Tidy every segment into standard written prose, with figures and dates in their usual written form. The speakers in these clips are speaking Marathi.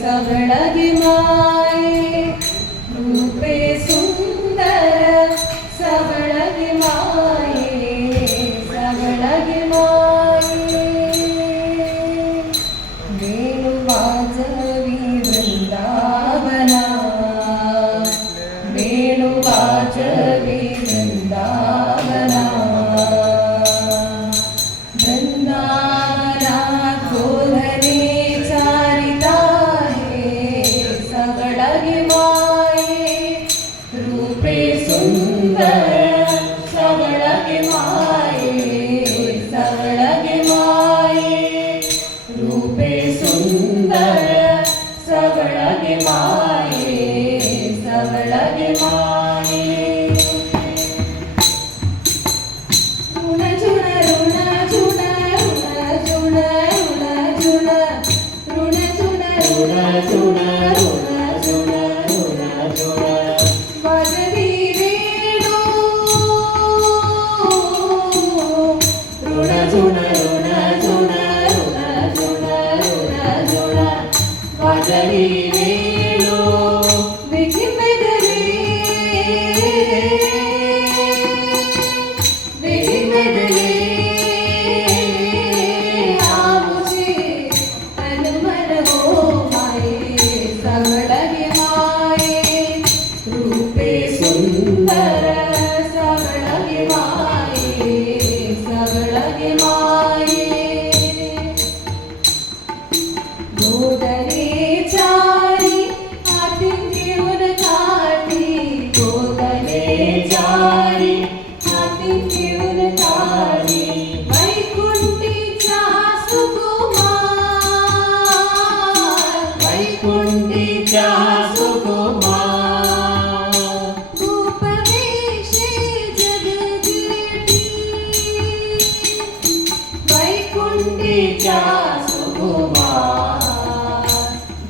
सवळगे माये रूपे सुंदर सवळगे माये सवळगे माये वेणु वाजवी वृंदावना वेणु वाजवी वृंदावना वृंदावना खोदरे रूपे सुंदर सवळगे माये सवळगे माये रूपे सुंदर सवळगे माये सवळगे माये ऋण झुण ऋण झुण ऋण झुण ऋण झुण ऋण झुण ऋण झुण ऋण झुण ऋण झुण वाजवी वेणू ऋण झुण ऋण झुण ऋण झुण ऋण झुण वाजवी वेणू विघ्नदरे विघ्नदरे आमुचे तन मन हो माये सवळगे माये रूपे सुंदर सवळगे माये सवळगे माये गोदरे चारी हाती घेऊन काठी गोदरे चारी हाती घेऊन काठी वैकुंठीचा सुकुमार वैकुंठीचा सुकुमार उपवेशे जगजेठी वैकुंठीचा सुकुमार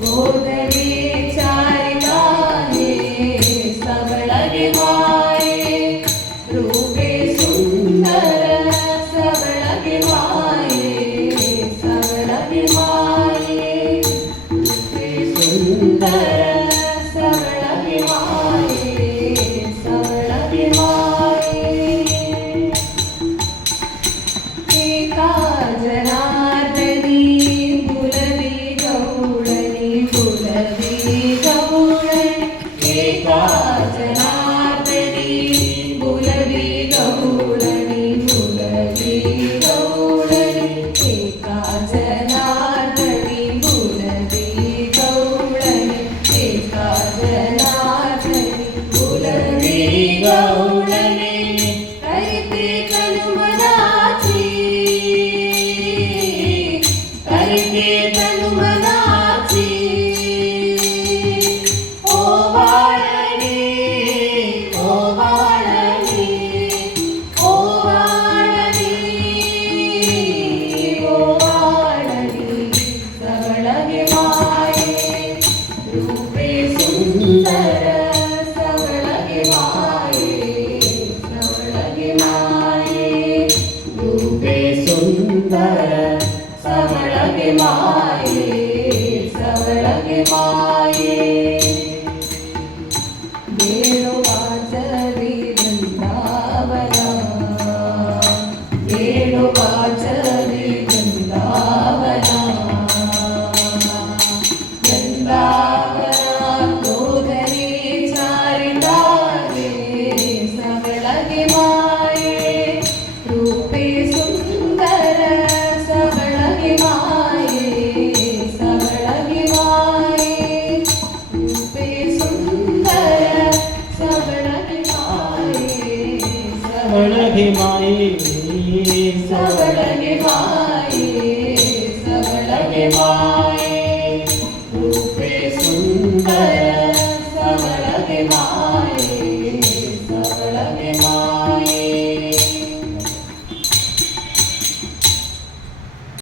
गोदरे चारी गाहे सवळगे माये रूपे सुंदर सवळगे माये सवळगे माये रूपे सुंदर सवळगे माये सवळगे माये एका जनार्दनी फुलवी गवळणी फुलवी गवळणी एका जनार्दनी फुलवी गवळणी फुलवी गवळणी एका जनार्दनी फुलवी गवळणी एका जनार्दनी फुलवी गवळणी करीते तनुमनाची करीते तनुमनाची ओवाळणी ओवाळणी ओवाळणी ओवाळणी सवळगे माये रूपे सुंदर सवळगे माये सवळगे माये रूपे सुंदर सवळगे माये सवळगे माये वेणु वाजवी वृंदावना वेणु वाजवी वृंदावना वृंदावना गोधरी चारी डाले सवळगे माये रूपे सुंदर सवळगे माये सवळगे माये रूपे सुंदर सवळगे माये सवळगे माये सवळगे माये सवळगे माये रूपे सुंदर सवळगे माये